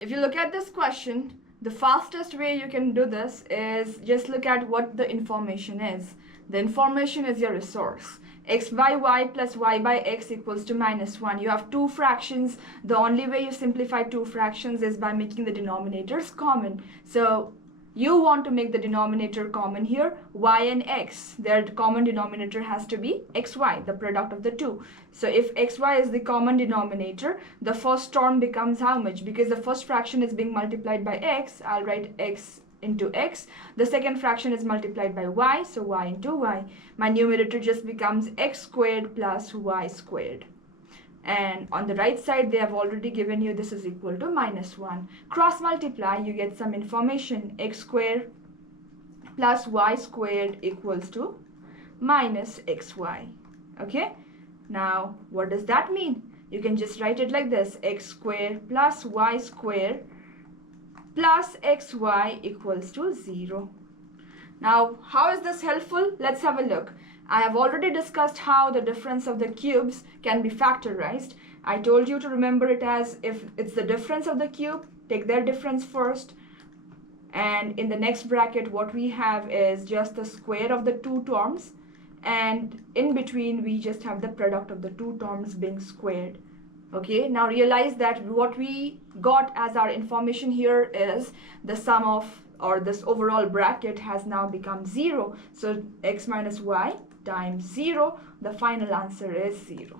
If you look at this question, the fastest way you can do this is just look at what the information is. The information is your resource. X by y plus y by x equals to -1. You have two fractions. The only way you simplify two fractions is by making the denominators common. So you want to make the denominator common here, y and x. Their common denominator has to be xy, the product of the two. So if xy is the common denominator, the first term becomes how much? Because the first fraction is being multiplied by x, I'll write x into x. The second fraction is multiplied by y, so y into y. My numerator just becomes x squared plus y squared. And on the right side, they have already given you this is equal to -1. Cross multiply, you get some information. X squared plus y squared equals to minus xy. Okay? Now, what does that mean? You can just write it like this. X squared plus y squared plus xy equals to 0. Now, how is this helpful? Let's have a look. I have already discussed how the difference of the cubes can be factorized. I told you to remember it as if it's the difference of the cube, take their difference first. And in the next bracket, what we have is just the square of the two terms. And in between, we just have the product of the two terms being squared. Okay, now realize that what we got as our information here is the sum of, or this overall bracket has now become 0. So x minus y times 0, the final answer is 0.